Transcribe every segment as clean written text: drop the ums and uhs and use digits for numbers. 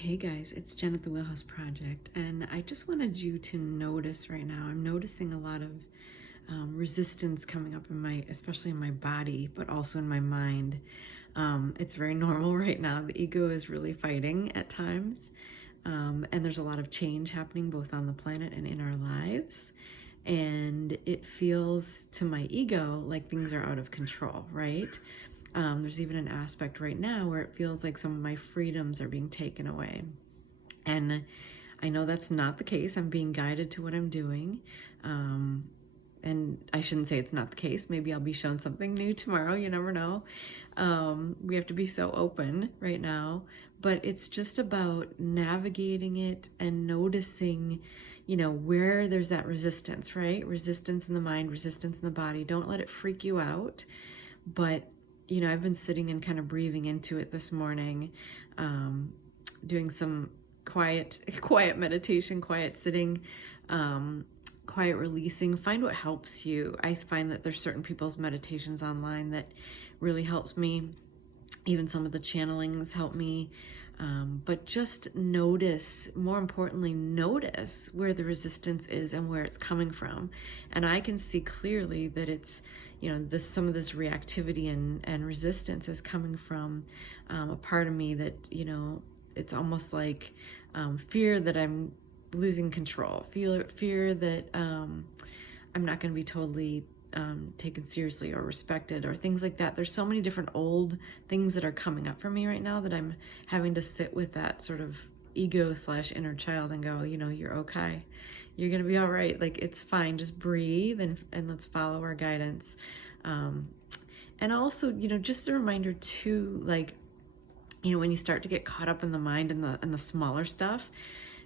Hey guys, it's Jen at the Wheelhouse Project, and I just wanted you to notice right now. I'm noticing a lot of resistance coming up in especially in my body, but also in my mind. It's very normal right now. The ego is really fighting at times, and there's a lot of change happening both on the planet and in our lives. And it feels to my ego like things are out of control, right? There's even an aspect right now where it feels like some of my freedoms are being taken away. And I know that's not the case. I'm being guided to what I'm doing. And I shouldn't say it's not the case. Maybe I'll be shown something new tomorrow. You never know. We have to be so open right now. But it's just about navigating it and noticing, where there's that resistance, right? Resistance in the mind, resistance in the body. Don't let it freak you out. But I've been sitting and kind of breathing into it this morning, doing some quiet meditation, quiet sitting, quiet releasing. Find what helps you. I find that there's certain people's meditations online that really helps me. Even some of the channelings help me. But just notice, more importantly, notice where the resistance is and where it's coming from. And I can see clearly that it's, some of this reactivity and resistance is coming from a part of me that, it's almost like fear that I'm losing control, fear that I'm not going to be totally taken seriously or respected or things like that. There's so many different old things that are coming up for me right now that I'm having to sit with that sort of ego/inner child and go, you're okay. You're going to be all right. Like, it's fine. Just breathe and let's follow our guidance. And also, just a reminder too, like, when you start to get caught up in the mind and the smaller stuff,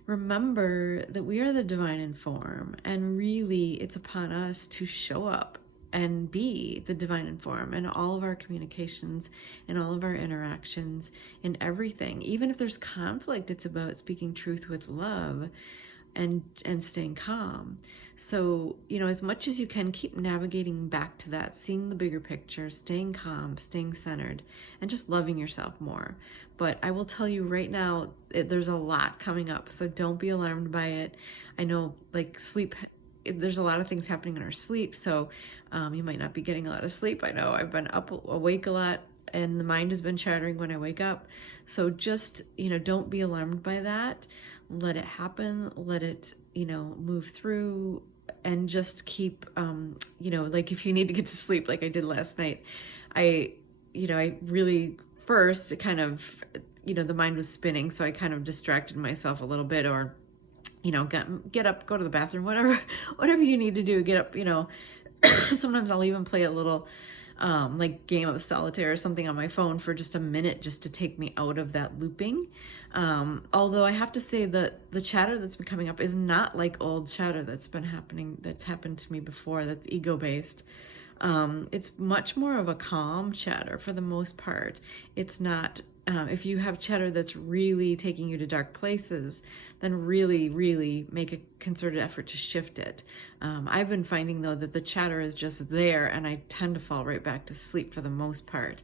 remember that we are the divine in form, and really it's upon us to show up and be the divine in form in all of our communications, in all of our interactions, in everything. Even if there's conflict, it's about speaking truth with love and staying calm. So, as much as you can, keep navigating back to that, seeing the bigger picture, staying calm, staying centered, and just loving yourself more. But I will tell you right now, there's a lot coming up, so don't be alarmed by it. I know, like, sleep, there's a lot of things happening in our sleep, so you might not be getting a lot of sleep. I know I've been awake a lot, and the mind has been chattering when I wake up. So just, don't be alarmed by that. Let it happen. Let it, move through, and just keep, like, if you need to get to sleep, like I did last night, I really first kind of, the mind was spinning. So I kind of distracted myself a little bit, or, get up, go to the bathroom, whatever you need to do, get up, sometimes I'll even play a little like game of solitaire or something on my phone for just a minute, just to take me out of that looping. Although I have to say that the chatter that's been coming up is not like old chatter that's happened to me before, that's ego-based. It's much more of a calm chatter for the most part. It's not, if you have chatter that's really taking you to dark places, then really, really make a concerted effort to shift it. I've been finding, though, that the chatter is just there, and I tend to fall right back to sleep for the most part.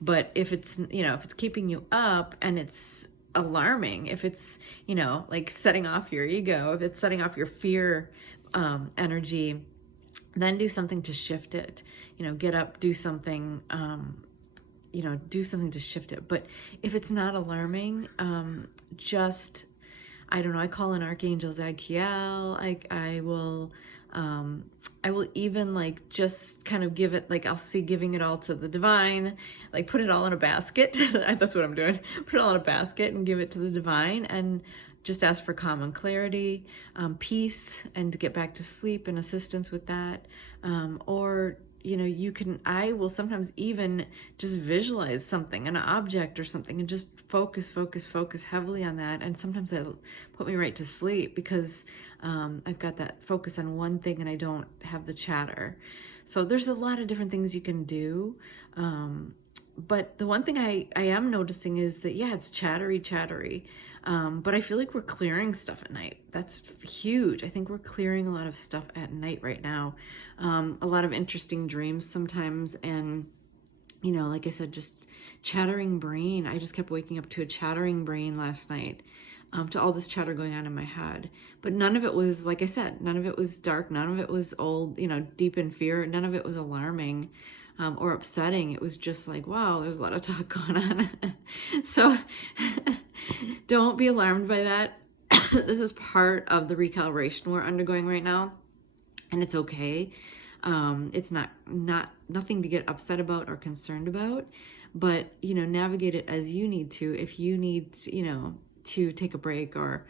But if it's, if it's keeping you up and it's alarming, if it's, like setting off your ego, if it's setting off your fear energy, then do something to shift it. Get up, do something, do something to shift it. But if it's not alarming, just, I don't know, I call in Archangel Zadkiel. I will even, like, just kind of give it, like, I'll see giving it all to the divine, like put it all in a basket. That's what I'm doing. Put it all in a basket and give it to the divine, and just ask for calm and clarity, peace, and to get back to sleep and assistance with that. Or, I will sometimes even just visualize something, an object or something, and just focus heavily on that. And sometimes that'll put me right to sleep, because I've got that focus on one thing and I don't have the chatter. So there's a lot of different things you can do. But the one thing I am noticing is that, yeah, it's chattery. But I feel like we're clearing stuff at night. That's huge. I think we're clearing a lot of stuff at night right now. A lot of interesting dreams sometimes, and like I said, just chattering brain. I just kept waking up to a chattering brain last night, to all this chatter going on in my head. But none of it was, like I said, none of it was dark. None of it was old, deep in fear. None of it was alarming or upsetting. It was just like, wow, there's a lot of talk going on. So don't be alarmed by that. This is part of the recalibration we're undergoing right now, and it's okay. It's not nothing to get upset about or concerned about, but navigate it as you need to. If you need to take a break or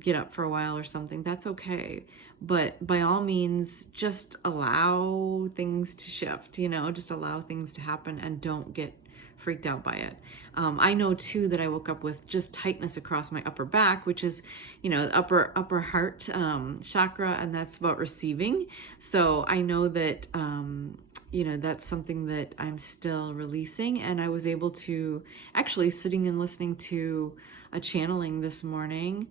get up for a while or something, that's okay. But by all means, just allow things to shift, just allow things to happen and don't get freaked out by it. I know too that I woke up with just tightness across my upper back, which is, upper heart chakra, and that's about receiving. So I know that, that's something that I'm still releasing. And I was able to actually sitting and listening to a channeling this morning.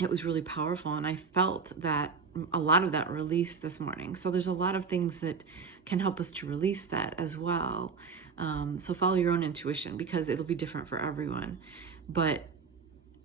It was really powerful, and I felt that a lot of that release this morning. So there's a lot of things that can help us to release that as well. So follow your own intuition, because it'll be different for everyone. But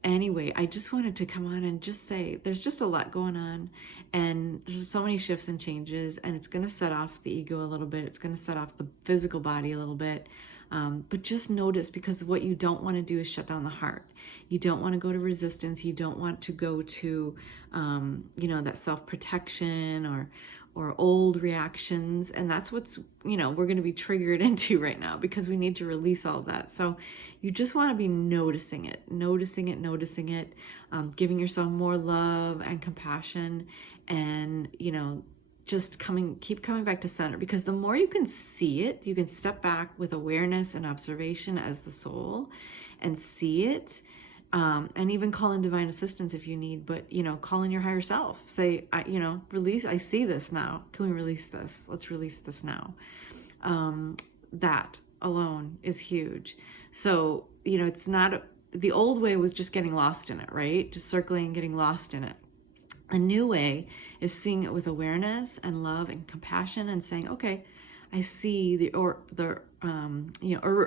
anyway, I just wanted to come on and just say there's just a lot going on, and there's so many shifts and changes, and it's going to set off the ego a little bit. It's going to set off the physical body a little bit. But just notice, because what you don't want to do is shut down the heart. You don't want to go to resistance. You don't want to go to, that self-protection or old reactions. And that's what's, we're going to be triggered into right now, because we need to release all of that. So you just want to be noticing it, giving yourself more love and compassion, and, just keep coming back to center, because the more you can see it, you can step back with awareness and observation as the soul and see it, and even call in divine assistance if you need, but call in your higher self. Say, release, I see this now. Can we release this? Let's release this now. That alone is huge. So, it's not, the old way was just getting lost in it, right? Just circling and getting lost in it. A new way is seeing it with awareness and love and compassion, and saying, okay, I see the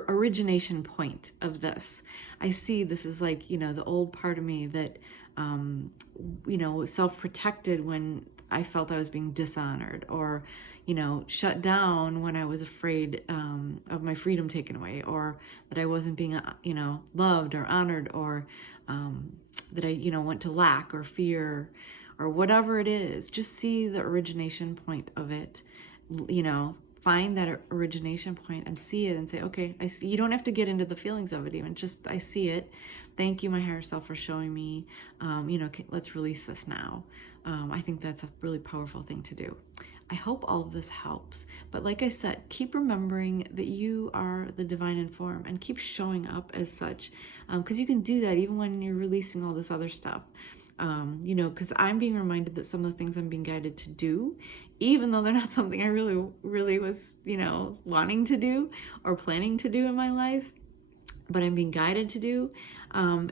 origination point of this. I see this is like, the old part of me that, was self-protected when I felt I was being dishonored, or, shut down when I was afraid of my freedom taken away, or that I wasn't being, loved or honored, or that I, went to lack or fear, or whatever it is. Just see the origination point of it, find that origination point and see it and say, okay, I see. You don't have to get into the feelings of it even, just, I see it. Thank you, my higher self, for showing me, let's release this now. I think that's a really powerful thing to do. I hope all of this helps. But like I said, keep remembering that you are the divine in form, and keep showing up as such, because you can do that even when you're releasing all this other stuff. Because I'm being reminded that some of the things I'm being guided to do, even though they're not something I really, really was, wanting to do or planning to do in my life, but I'm being guided to do,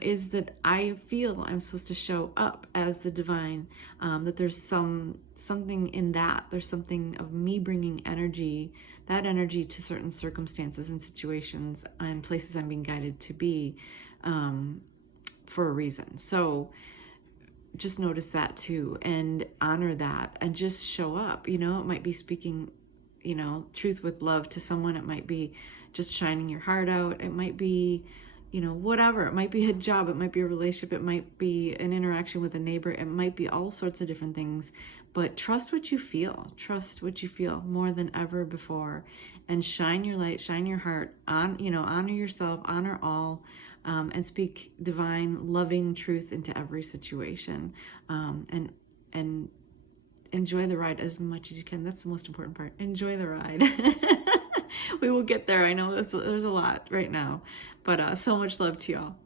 is that I feel I'm supposed to show up as the divine, that there's something in that. There's something of me bringing that energy to certain circumstances and situations and places I'm being guided to be, for a reason. So just notice that too, and honor that, and just show up. It might be speaking, truth with love to someone. It might be just shining your heart out. It might be, whatever. It might be a job. It might be a relationship. It might be an interaction with a neighbor. It might be all sorts of different things. But trust what you feel. Trust what you feel more than ever before, and shine your light, shine your heart on. Honor yourself, honor all. And speak divine, loving truth into every situation, and enjoy the ride as much as you can. That's the most important part. Enjoy the ride. We will get there. I know there's a lot right now, but so much love to y'all.